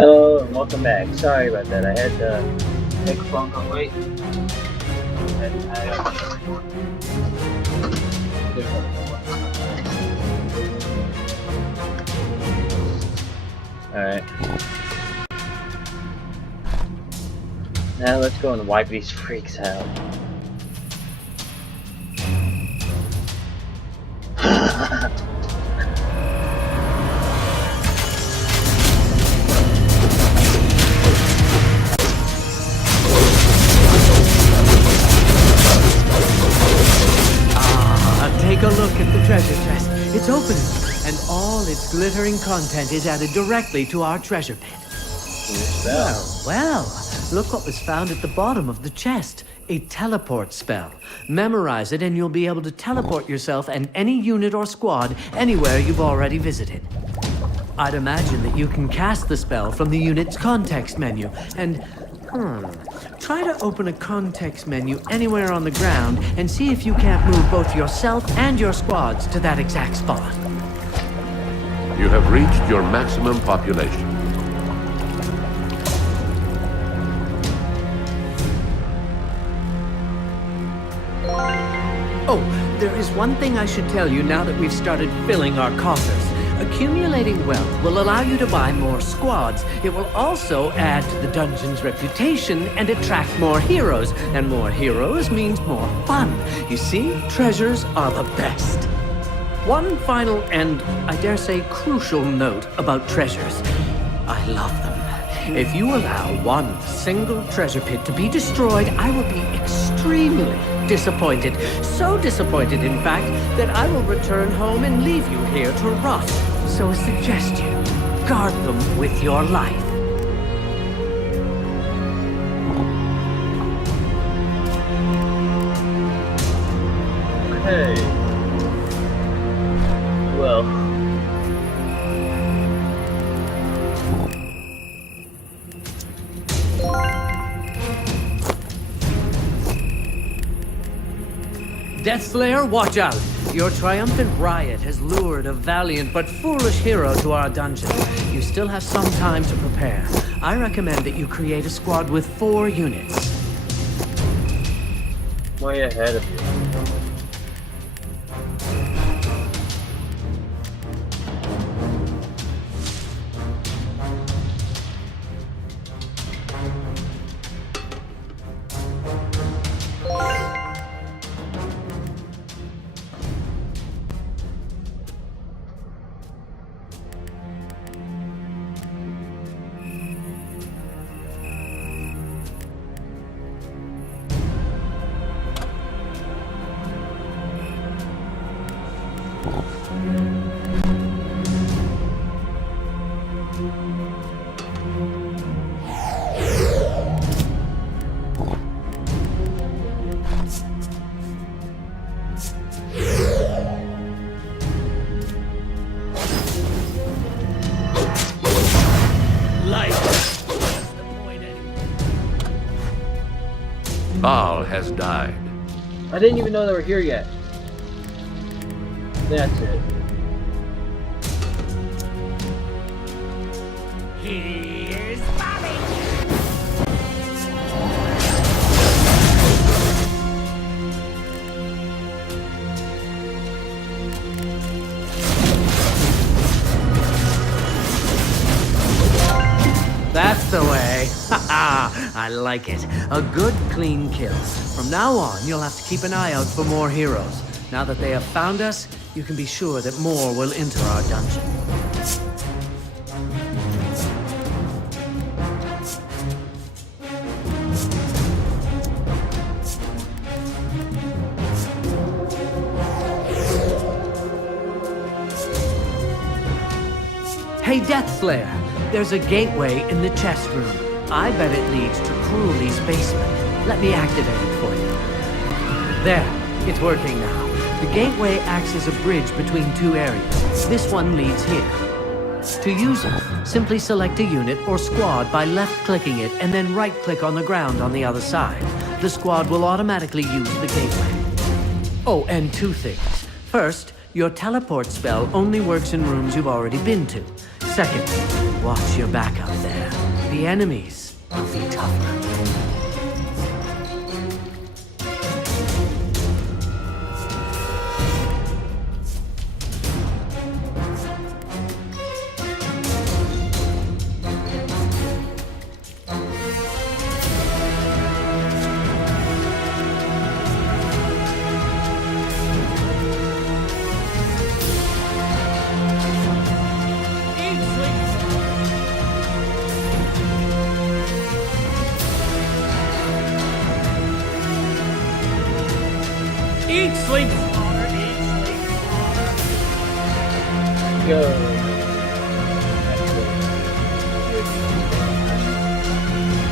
Hello and welcome back. Sorry about that. I had the microphone on wait. Alright. Now let's go and wipe these freaks out. Take a look at the treasure chest. It's opening, and all its glittering content is added directly to our treasure pit. Well, look what was found at the bottom of the chest. A teleport spell. Memorize it and you'll be able to teleport yourself and any unit or squad anywhere you've already visited. I'd imagine that you can cast the spell from the unit's context menu, and try to open a context menu anywhere on the ground and see if you can't move both yourself and your squads to that exact spot. You have reached your maximum population. Oh, there is one thing I should tell you now that we've started filling our coffers. Accumulating wealth will allow you to buy more squads. It will also add to the dungeon's reputation and attract more heroes. And more heroes means more fun. You see, treasures are the best. One final and, I dare say, crucial note about treasures. I love them. If you allow one single treasure pit to be destroyed, I will be extremely disappointed. So disappointed, in fact, that I will return home and leave you here to rot. So a suggestion, guard them with your life. Okay. Well. Deathslayer, watch out! Your triumphant riot has lured a valiant but foolish hero to our dungeon. You still have some time to prepare. I recommend that you create a squad with 4 units. Way ahead of you. Baal has died. I didn't even know they were here yet. That's it. Here's Bobby! That's the way. Haha, I like it. A good, clean kill. From now on, you'll have to keep an eye out for more heroes. Now that they have found us, you can be sure that more will enter our dungeon. Hey, Deathslayer, there's a gateway in the chest room. I bet it leads to Cruelly's basement. Let me activate it for you. There, it's working now. The gateway acts as a bridge between 2 areas. This one leads here. To use it, simply select a unit or squad by left-clicking it and then right-click on the ground on the other side. The squad will automatically use the gateway. Oh, and 2 things. First, your teleport spell only works in rooms you've already been to. Second, watch your back out there. The enemies will be tougher. Eat, sleep, slaughter, eat, sleep, slaughter. Go.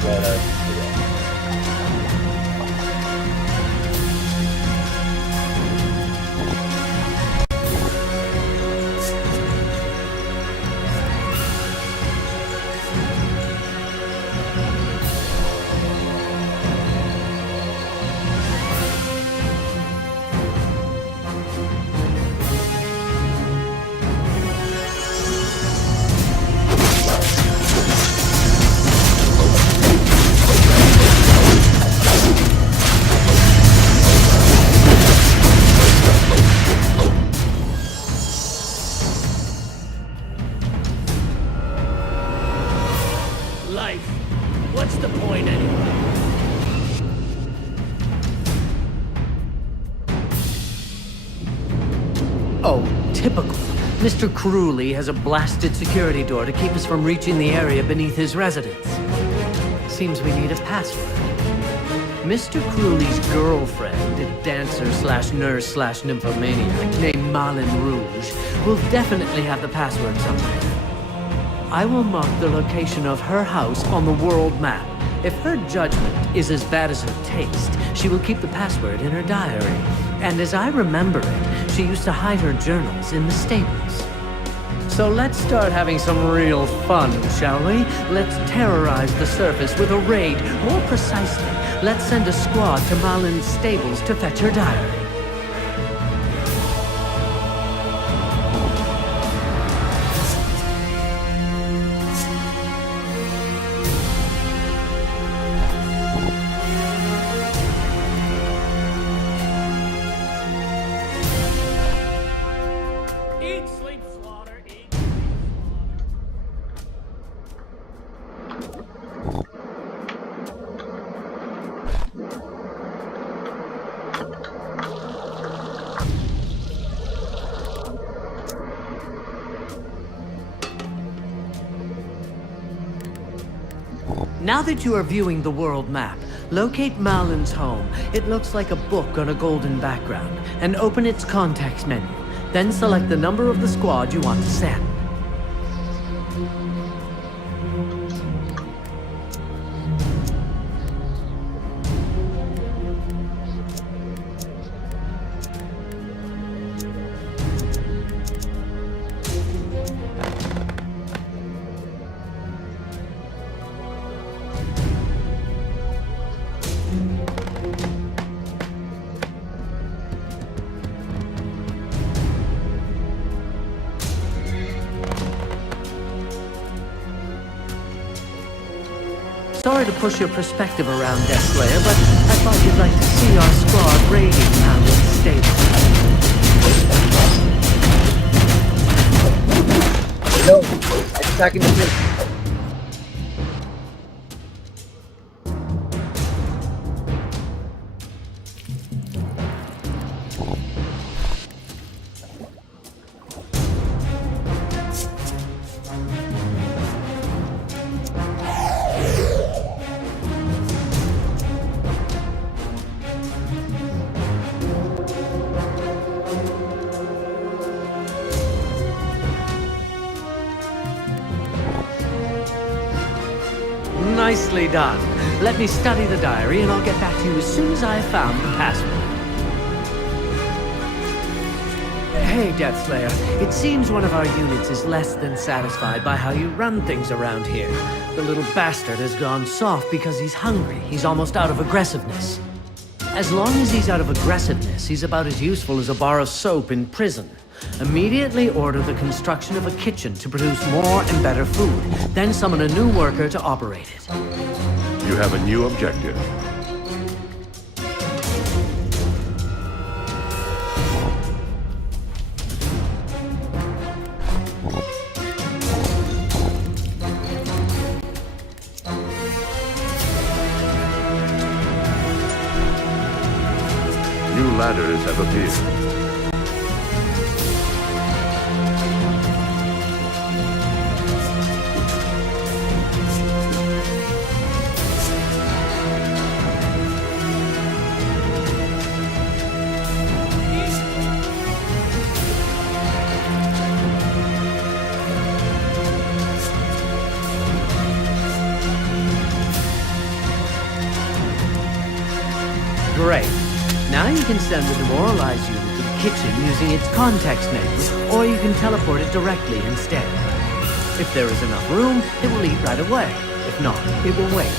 Let us do it. Life. What's the point anyway? Oh, typical. Mr. Crewley has a blasted security door to keep us from reaching the area beneath his residence. Seems we need a password. Mr. Crewley's girlfriend, a dancer/nurse/nymphomaniac named Malin Rouge, will definitely have the password somewhere. I will mark the location of her house on the world map. If her judgment is as bad as her taste, she will keep the password in her diary. And as I remember it, she used to hide her journals in the stables. So let's start having some real fun, shall we? Let's terrorize the surface with a raid. More precisely, let's send a squad to Malin's stables to fetch her diary. Eat, sleep, slaughter, eat, sleep, Now that you are viewing the world map, locate Malin's home. It looks like a book on a golden background, and open its context menu. Then select the number of the squad you want to send. Sorry to push your perspective around, Death Slayer, but I thought you'd like to see our squad raiding Malin's stable. No, I'm attacking the fish. Nicely done. Let me study the diary and I'll get back to you as soon as I have found the password. Hey, Death Slayer. It seems one of our units is less than satisfied by how you run things around here. The little bastard has gone soft because he's hungry. He's almost out of aggressiveness. As long as he's out of aggressiveness, he's about as useful as a bar of soap in prison. Immediately order the construction of a kitchen to produce more and better food. Then summon a new worker to operate it. You have a new objective. New ladders have appeared. Great. Now you can send the demoralized unit to the kitchen using its context menu, or you can teleport it directly instead. If there is enough room, it will eat right away. If not, it will wait.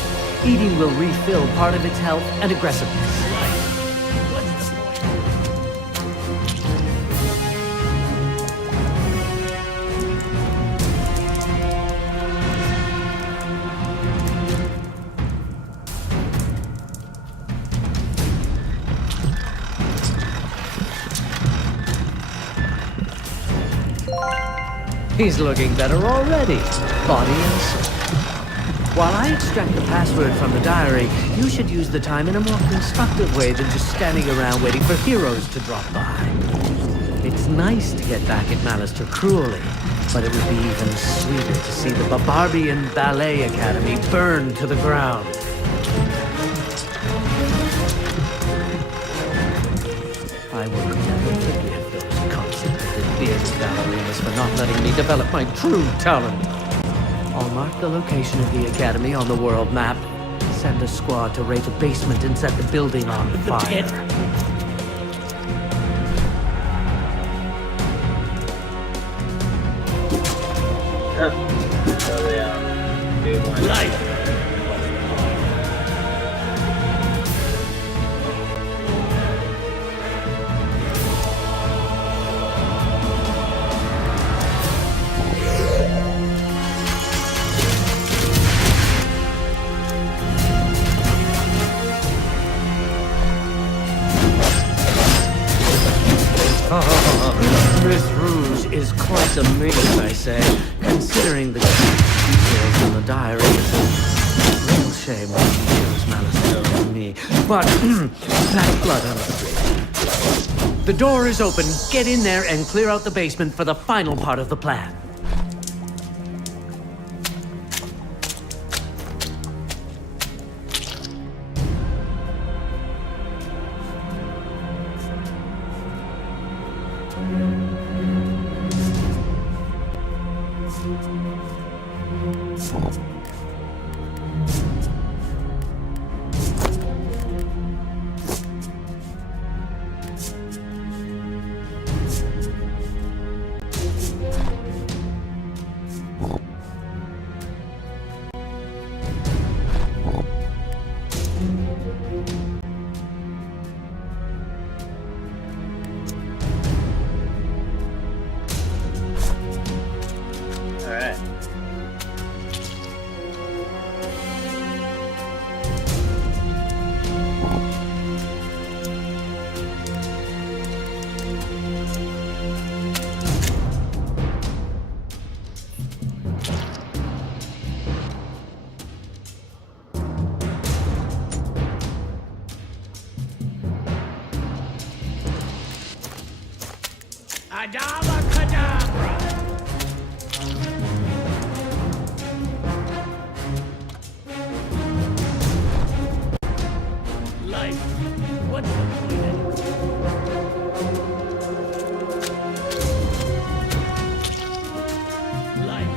Eating will refill part of its health and aggressiveness. What's the point? He's looking better already, body and soul. While I extract the password from the diary, you should use the time in a more constructive way than just standing around waiting for heroes to drop by. It's nice to get back at Malister cruelly, but it would be even sweeter to see the Barbarbian Ballet Academy burned to the ground. I will never forgive those constipated bearded ballerinas for not letting me develop my true talent. I'll mark the location of the academy on the world map. Send a squad to raid the basement and set the building on fire. pit. So they do one. Life. This ruse is quite amazing, I say, considering the details in the diary. It's a real shame that she chose Malister over me. But that's blood under the bridge. The door is open. Get in there and clear out the basement for the final part of the plan. Alright. Adama Kadabra. Life. What's the point? Life.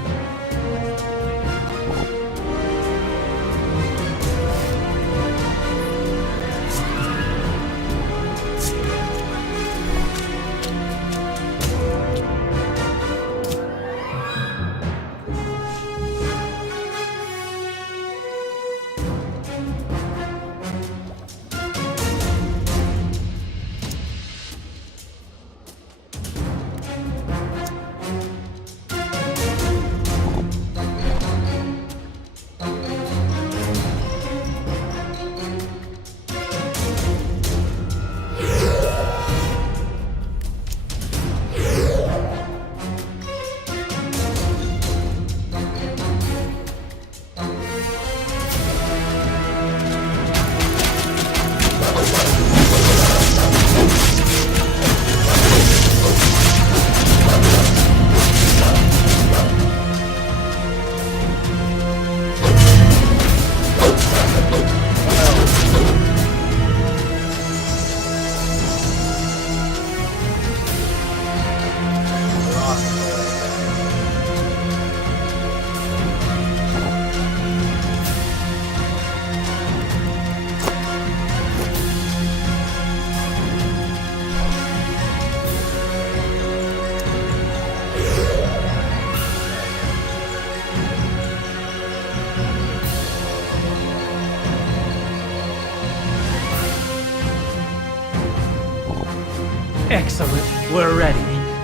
Excellent. We're ready.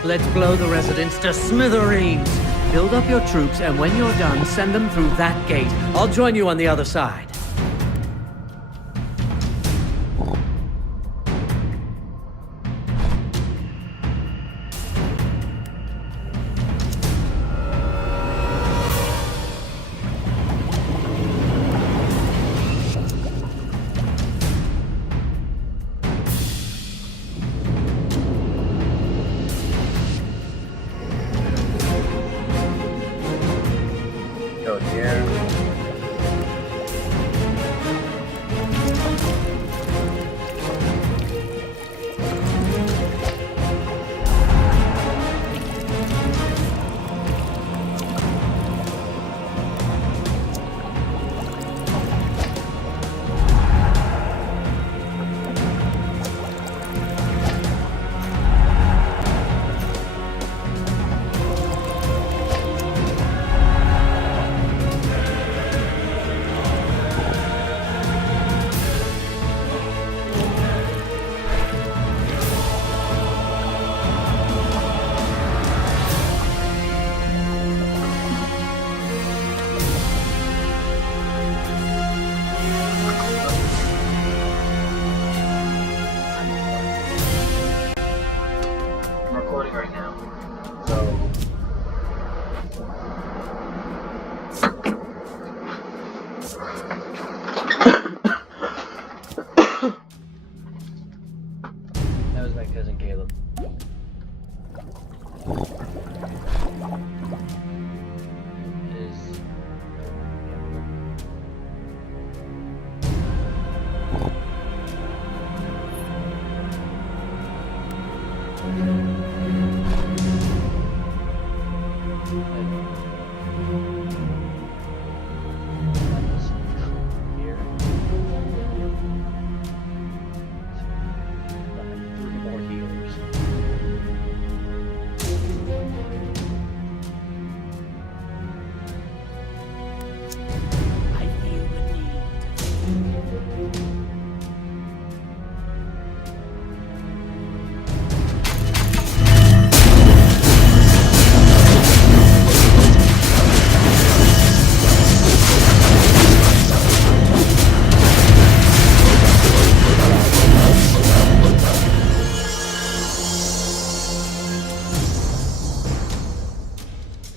Let's blow the residents to smithereens. Build up your troops, and when you're done, send them through that gate. I'll join you on the other side. Go here. I'm recording right now. So that was my cousin Caleb. Is here. Three more healers. I feel the need.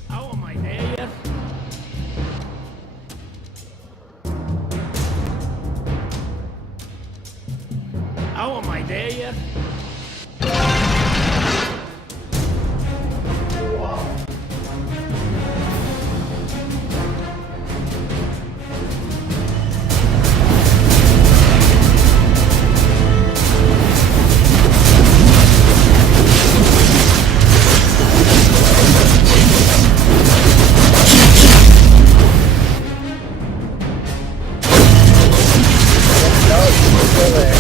How am I there yet? How am I there yet? No, it's still there.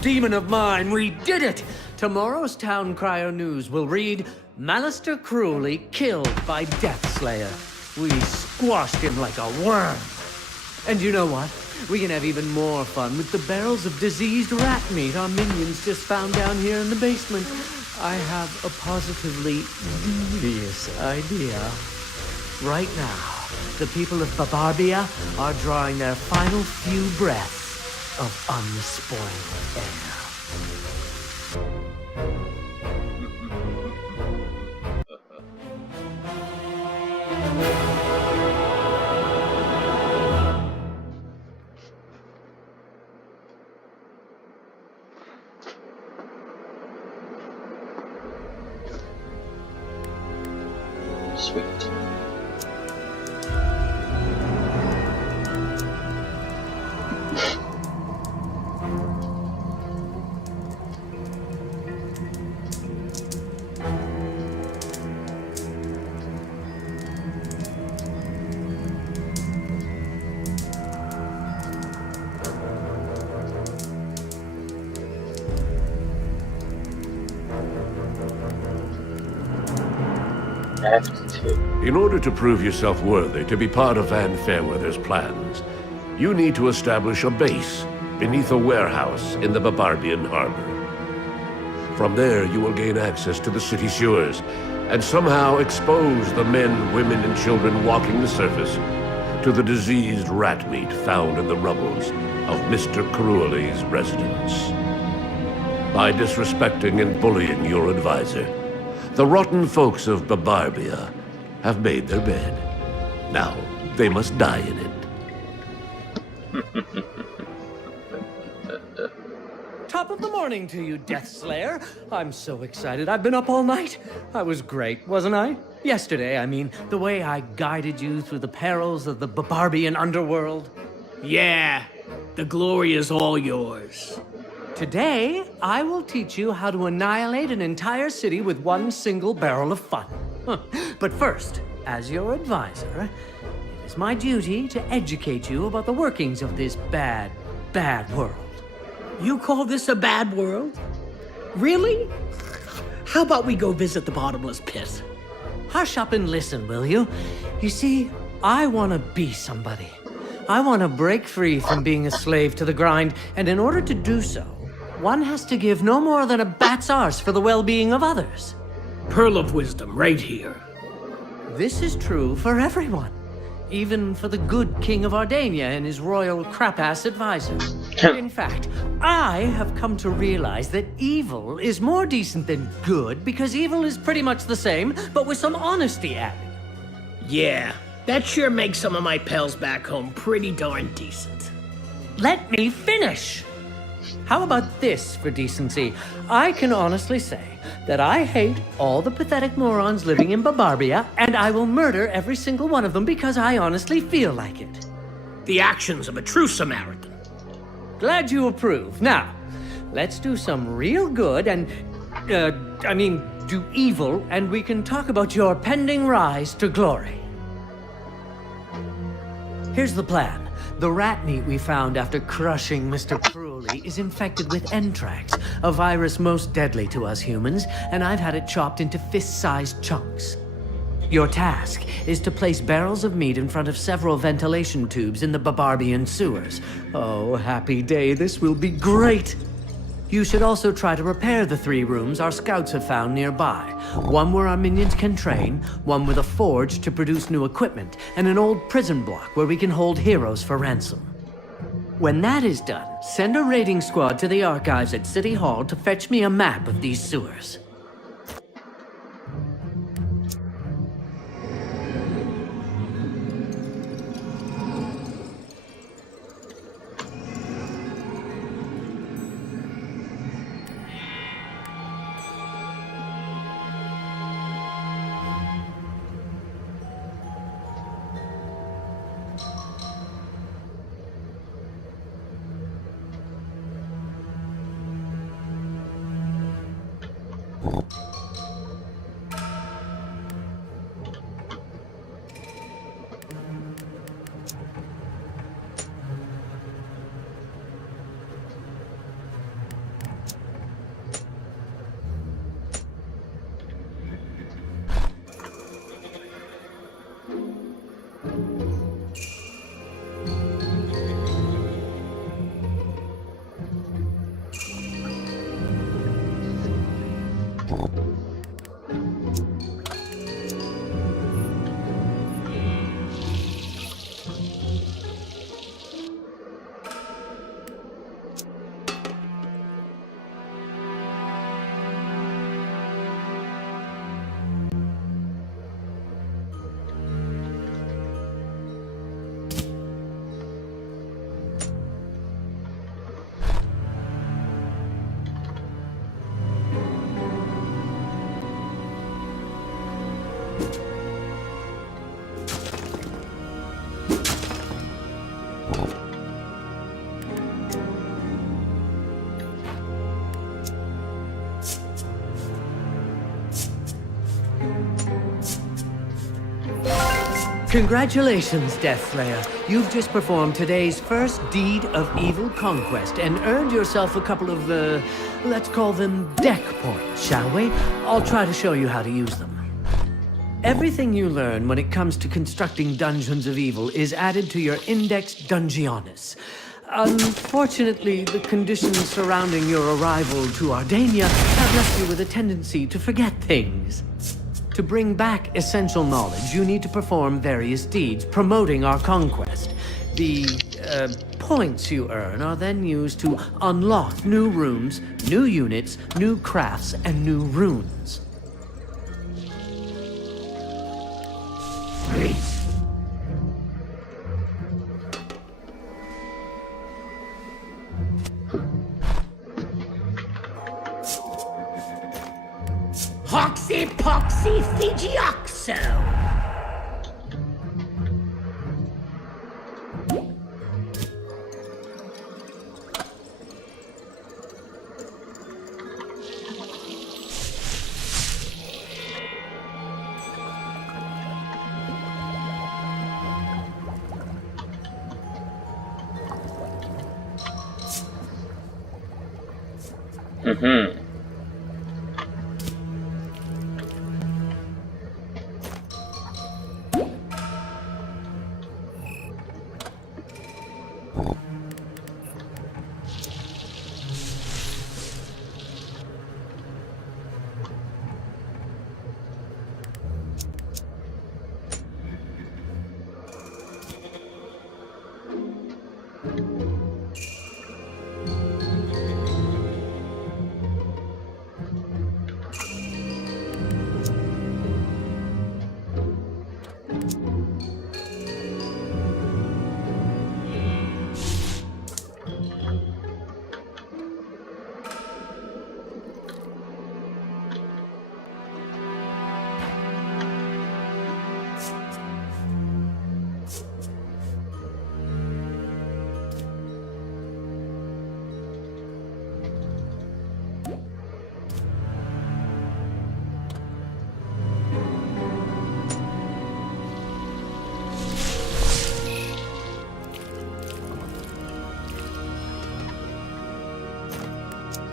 demon of mine, we did it! Tomorrow's Town Crier News will read, Malister cruelly killed by Deathslayer. We squashed him like a worm. And you know what? We can have even more fun with the barrels of diseased rat meat our minions just found down here in the basement. I have a positively devious idea. Right now, the people of Babarbia are drawing their final few breaths of unspoiled air. Sweet. Act 2. In order to prove yourself worthy to be part of Van Fairweather's plans, you need to establish a base beneath a warehouse in the Babarbian harbor. From there, you will gain access to the city sewers and somehow expose the men, women, and children walking the surface to the diseased rat meat found in the rubbles of Mr. Cruelly's residence. By disrespecting and bullying your advisor, the rotten folks of Babarbia have made their bed. Now, they must die in it. Top of the morning to you, Deathslayer. I'm so excited. I've been up all night. I was great, wasn't I? Yesterday, I mean, the way I guided you through the perils of the Babarbian underworld. Yeah, the glory is all yours. Today, I will teach you how to annihilate an entire city with one single barrel of fun. But first, as your advisor, it is my duty to educate you about the workings of this bad, bad world. You call this a bad world? Really? How about we go visit the bottomless pit? Hush up and listen, will you? You see, I want to be somebody. I want to break free from being a slave to the grind, and in order to do so, one has to give no more than a bat's arse for the well-being of others. Pearl of wisdom, right here. This is true for everyone. Even for the good King of Ardania and his royal crap-ass advisor. In fact, I have come to realize that evil is more decent than good because evil is pretty much the same, but with some honesty added. Yeah, that sure makes some of my pals back home pretty darn decent. Let me finish! How about this for decency? I can honestly say that I hate all the pathetic morons living in Babarbia, and I will murder every single one of them because I honestly feel like it. The actions of a true Samaritan. Glad you approve. Now, let's do some real good and, do evil, and we can talk about your pending rise to glory. Here's the plan. The rat meat we found after crushing Mr. Cruelly is infected with anthrax, a virus most deadly to us humans, and I've had it chopped into fist-sized chunks. Your task is to place barrels of meat in front of several ventilation tubes in the Babarbian sewers. Oh, happy day, this will be great! You should also try to repair the 3 rooms our scouts have found nearby. One where our minions can train, one with a forge to produce new equipment, and an old prison block where we can hold heroes for ransom. When that is done, send a raiding squad to the archives at City Hall to fetch me a map of these sewers. Congratulations, Deathslayer. You've just performed today's first deed of evil conquest and earned yourself a couple of, let's call them deck points, shall we? I'll try to show you how to use them. Everything you learn when it comes to constructing Dungeons of Evil is added to your Index Dungeonis. Unfortunately, the conditions surrounding your arrival to Ardania have left you with a tendency to forget things. To bring back essential knowledge, you need to perform various deeds promoting our conquest. The points you earn are then used to unlock new rooms, new units, new crafts, and new runes. Hoxy Poxy Fijioxo!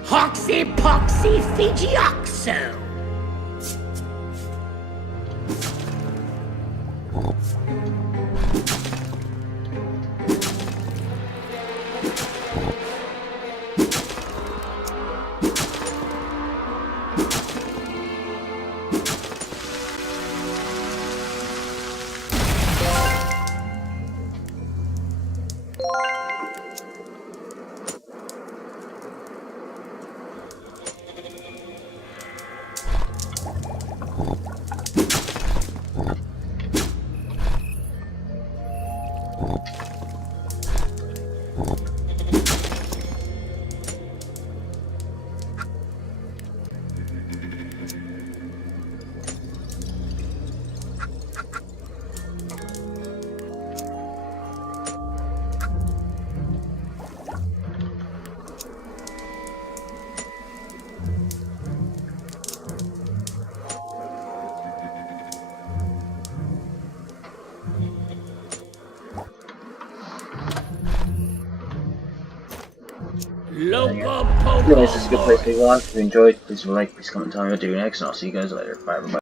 Hoxy Poxy Fijioxo! Anyways, this is a good place to leave on. If you enjoyed, please like, please comment, tell me what to do next, and I'll see you guys later. Bye, everybody.